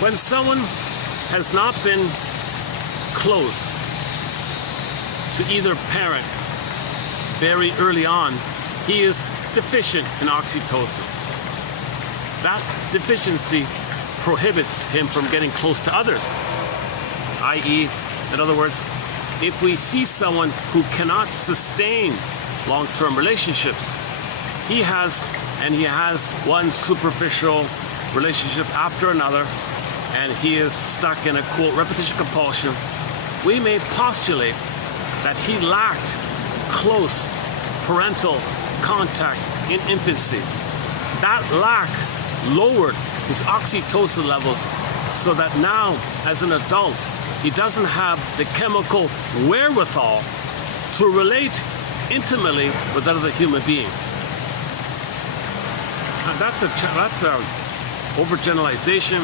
When someone has not been close to either parent very early on, he is deficient in oxytocin. That deficiency prohibits him from getting close to others. i.e., in other words, if we see someone who cannot sustain long-term relationships, he has one superficial relationship after another, and he is stuck in a, quote, repetition compulsion, we may postulate that he lacked close parental contact in infancy. That lack lowered his oxytocin levels so that now, as an adult, he doesn't have the chemical wherewithal to relate intimately with another human being. That's a overgeneralization.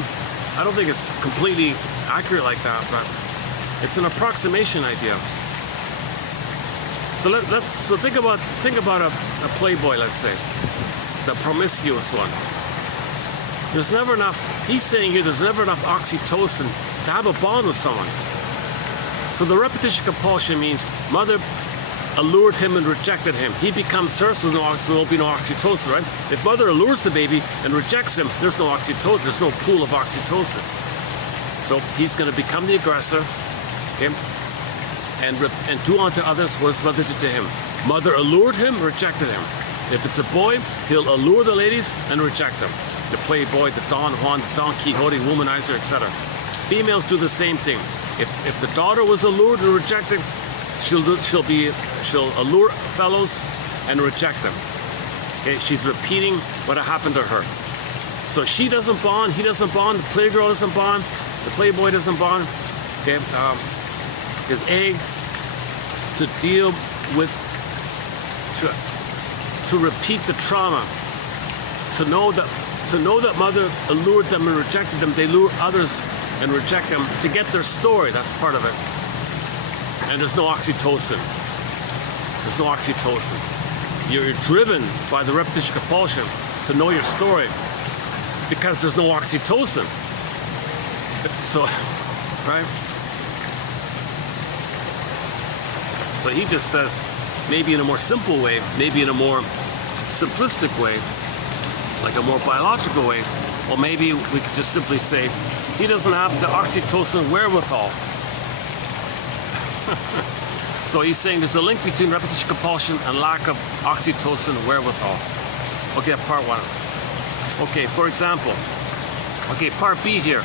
I don't think it's completely accurate like that, but it's an approximation idea. So think about a playboy, let's say, the promiscuous one. There's never enough. He's saying here there's never enough oxytocin to have a bond with someone. So the repetition compulsion means mother allured him and rejected him. He becomes her, so there'll be no oxytocin, right? If mother allures the baby and rejects him, there's no oxytocin. There's no pool of oxytocin. So he's going to become the aggressor, okay, and do unto others what his mother did to him. Mother allured him, rejected him. If it's a boy, he'll allure the ladies and reject them. The playboy, the Don Juan, the Don Quixote, womanizer, etc. Females do the same thing. If the daughter was allured and rejected, she'll allure fellows and reject them. Okay, she's repeating what happened to her. So she doesn't bond, he doesn't bond, the playgirl doesn't bond, the playboy doesn't bond. Okay, his egg to deal with, to repeat the trauma, to know that mother allured them and rejected them, they lure others and reject them to get their story. That's part of it. And there's no oxytocin. There's no oxytocin. You're driven by the repetition compulsion to know your story because there's no oxytocin. So, right? So he just says, maybe in a more simple way, maybe in a more simplistic way, like a more biological way, or maybe we could just simply say, he doesn't have the oxytocin wherewithal. So he's saying there's a link between repetition compulsion and lack of oxytocin wherewithal. Okay, part one. Okay, for example, okay, part B here.